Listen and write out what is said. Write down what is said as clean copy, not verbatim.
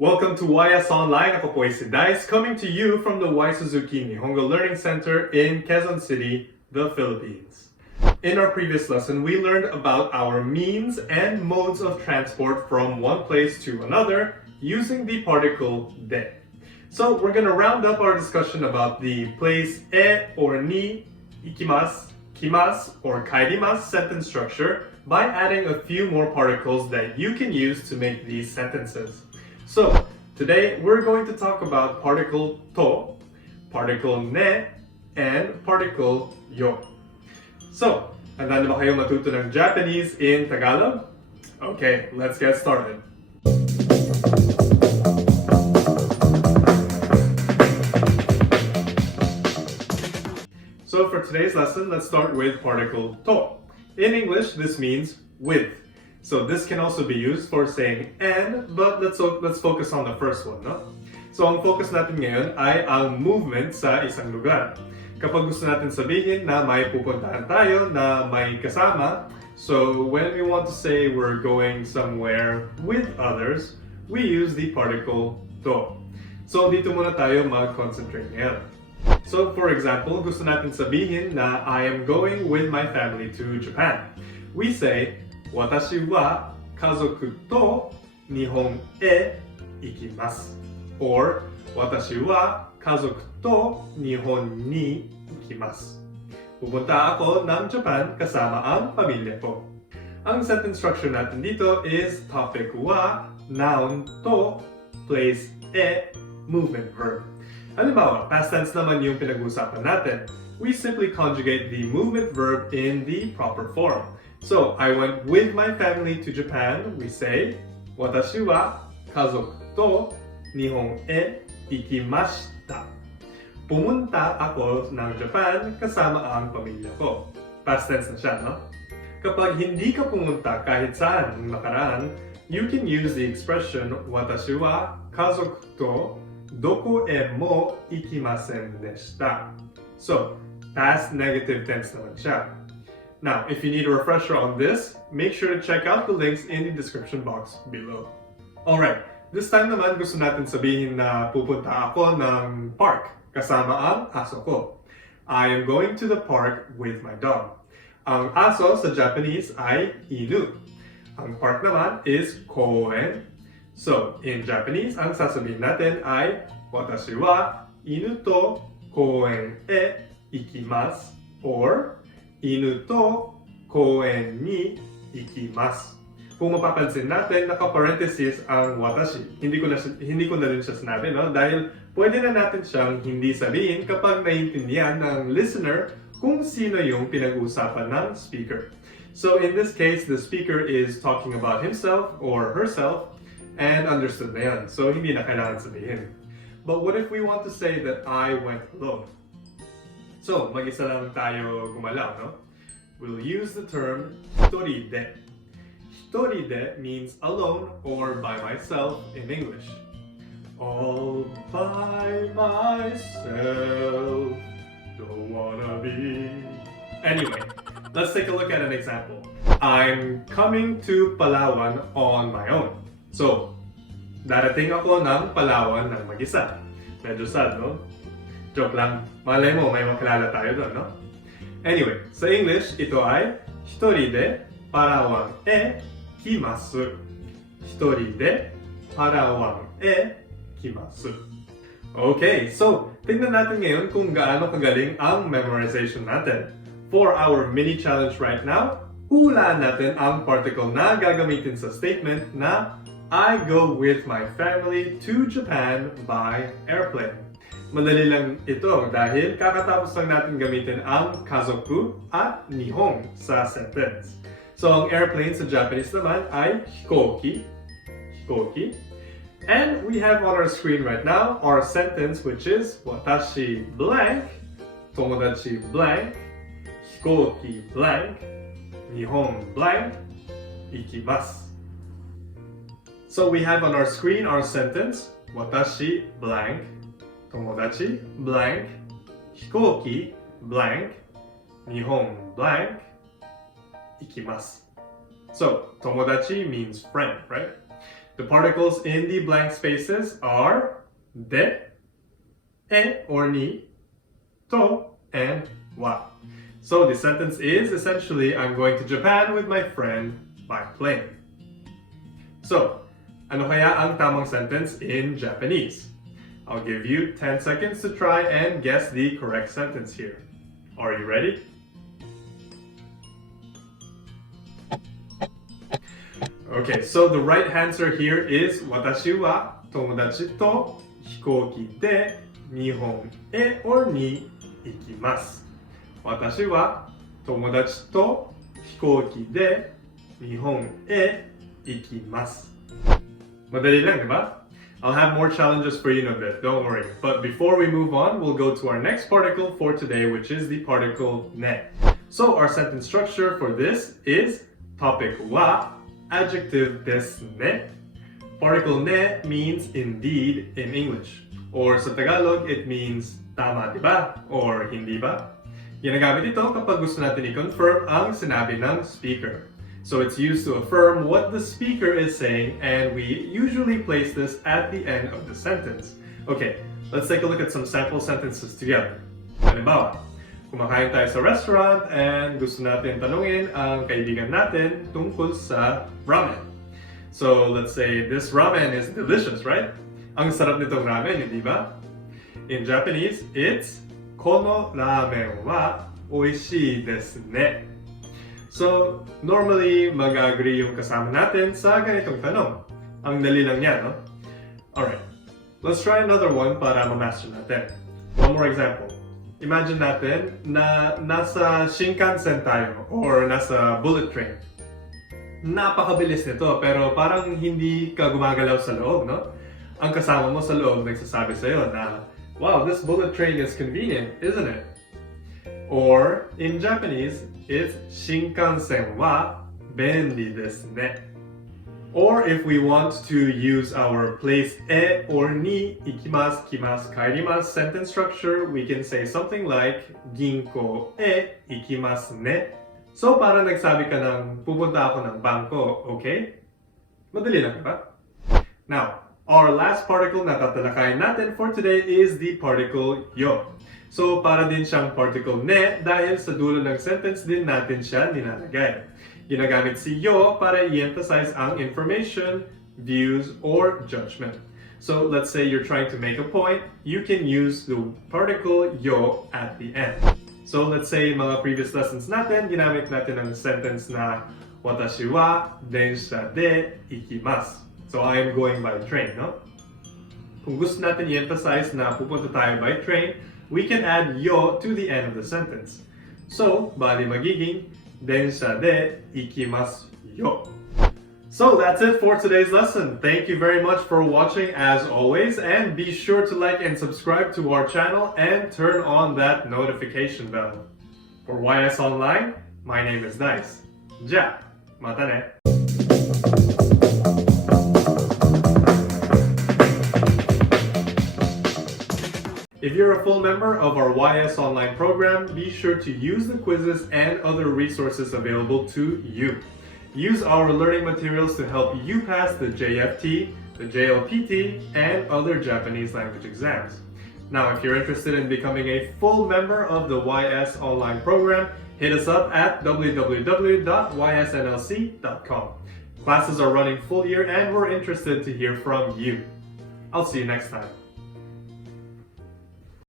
Welcome to YS Online. Ako po si Dice, coming to you from the Suzuki Nihongo Learning Center in Quezon City, the Philippines. In our previous lesson, we learned about our means and modes of transport from one place to another using the particle de. So we're going to round up our discussion about the place e or ni, ikimasu, kimasu, or kaerimasu sentence structure by adding a few more particles that you can use to make these sentences. So, today we're going to talk about particle to, particle ne, and particle yo. So, handa na ba kayo matuto ng Japanese in Tagalog? Okay, let's get started. So for today's lesson, let's start with particle to. In English, this means with. So this can also be used for saying and, but let's focus on the first one, no? So ang focus natin ngayon ay ang movement sa isang lugar. Kapag gusto natin sabihin na may pupuntahan tayo na may kasama, so when we want to say we're going somewhere with others, we use the particle to. So dito muna tayo mag-concentrate ngayon. So for example, gusto natin sabihin na I am going with my family to Japan. We say, 私は家族と日本へ行きます or 私は家族と日本に行きます Pupunta ako ng Japan kasama ang pamilya ko. Ang sentence structure natin dito is topic wa, noun to, place e, movement verb. Halimbawa, past tense naman yung pinag-uusapan natin. We simply conjugate the movement verb in the proper form. So, I went with my family to Japan. We say, 私は家族と日本へ行きました. Pumunta ako ng Japan kasama ang pamilya ko. Past tense na siya, no? Kapag hindi ka pumunta kahit saan ng nakaraan, you can use the expression 私は家族とどこへも行きませんでした. So, past negative tense naman siya. Now, if you need a refresher on this, make sure to check out the links in the description box below. Alright, this time naman gusto natin sabihin na pupunta ako ng park kasama ang aso ko. I am going to the park with my dog. Ang aso sa Japanese ay inu. Ang park naman is koen. So, in Japanese, ang sasabihin natin ay 私は犬と公園へ行きます or 犬と公園に行きます Kung mapapansin natin, naka-parenthesis ang watashi. Hindi ko na rin siya sinabi, no? Dahil pwede na natin siyang hindi sabihin kapag naiintindihan ng listener kung sino yung pinag-uusapan ng speaker. So in this case, the speaker is talking about himself or herself and understood na yan. So hindi na kailangan sabihin. But what if we want to say that I went alone? So, mag-isa lang tayo gumalaw, no? We'll use the term hitoride. Hitoride means alone or by myself in English. All by myself, don't wanna be... Anyway, let's take a look at an example. I'm coming to Palawan on my own. So, darating ako ng Palawan ng mag-isa. Medyo sad, no? Joke lang. Malay mo, may makilala tayo doon, no? Anyway, sa English, ito ay hitori de Palawan e kimasu. Hitori de Palawan e kimasu. Okay, so tingnan natin ngayon kung gaano kagaling ang memorization natin. For our mini challenge right now, hulaan natin ang particle na gagamitin sa statement na I go with my family to Japan by airplane. Madali lang ito dahil kakatapos lang natin gamitin ang kazoku at nihon sa sentence. So ang airplane sa Japanese naman ay hikoki. Hikoki. And we have on our screen right now our sentence which is watashi blank, tomodachi blank, hikoki blank, nihon blank, ikimasu. So we have on our screen our sentence, watashi blank, tomodachi blank, hikoki blank, nihon blank, ikimasu. So, tomodachi means friend, right? The particles in the blank spaces are de, e or ni, to, and wa. So the sentence is essentially, I'm going to Japan with my friend by plane. So, ano kaya ang tamang sentence in Japanese? I'll give you 10 seconds to try and guess the correct sentence here. Are you ready? Okay, so the right answer here is Watashi wa tomodachi to hikouki de Nihon e or ni ikimasu. Watashi wa tomodachi to hikouki de Nihon e ikimasu. Madali lang, diba? I'll have more challenges for you in a bit, don't worry. But before we move on, we'll go to our next particle for today, which is the particle ne. So our sentence structure for this is topic wa, adjective desu ne. Particle ne means indeed in English. Or sa Tagalog, it means tama diba? Or hindi ba? Ginagamit ito kapag gusto natin i-confirm ang sinabi ng speaker. So it's used to affirm what the speaker is saying, and we usually place this at the end of the sentence. Okay, let's take a look at some sample sentences together. Halimbawa, kumakain tayo sa restaurant and gusto natin tanungin ang kaibigan natin tungkol sa ramen. So let's say this ramen is delicious, right? Ang sarap nitong ramen, hindi ba? In Japanese, it's kono ramen wa oishii desu ne. So, normally, mag-agree yung kasama natin sa ganitong tanong. Ang dali lang yan, no? Alright, let's try another one para ma-master natin. One more example. Imagine natin na nasa Shinkansen tayo or nasa bullet train. Napakabilis nito pero parang hindi ka gumagalaw sa loob, no? Ang kasama mo sa loob nagsasabi sa'yo na, wow, this bullet train is convenient, isn't it? Or, in Japanese, it's Shinkansen wa benri desu ne. Or if we want to use our place e or ni, ikimasu, kimasu, kaerimasu sentence structure, we can say something like ginko e ikimasu ne. So para nagsabi ka ng pupunta ako ng bangko, okay? Madali lang, diba? Now, our last particle na tatalakayin natin for today is the particle yo. So, para din siyang particle ne dahil sa dulo ng sentence din natin siya nilalagay. Ginagamit si yo para i-emphasize ang information, views, or judgment. So, let's say you're trying to make a point, you can use the particle yo at the end. So, let's say mga previous lessons natin, ginamit natin ang sentence na Watashi wa densha de ikimasu. So, I am going by train, no? Kung gusto natin i-emphasize na pupunta tayo by train, we can add yo to the end of the sentence. So, bali magiging densha de ikimasu yo. So that's it for today's lesson. Thank you very much for watching as always, and be sure to like and subscribe to our channel and turn on that notification bell. For YS Online, my name is Dice. Ja, mata ne. If you're a full member of our YS Online program, be sure to use the quizzes and other resources available to you. Use our learning materials to help you pass the JFT, the JLPT, and other Japanese language exams. Now, if you're interested in becoming a full member of the YS Online program, hit us up at www.ysnlc.com. Classes are running full year and we're interested to hear from you. I'll see you next time.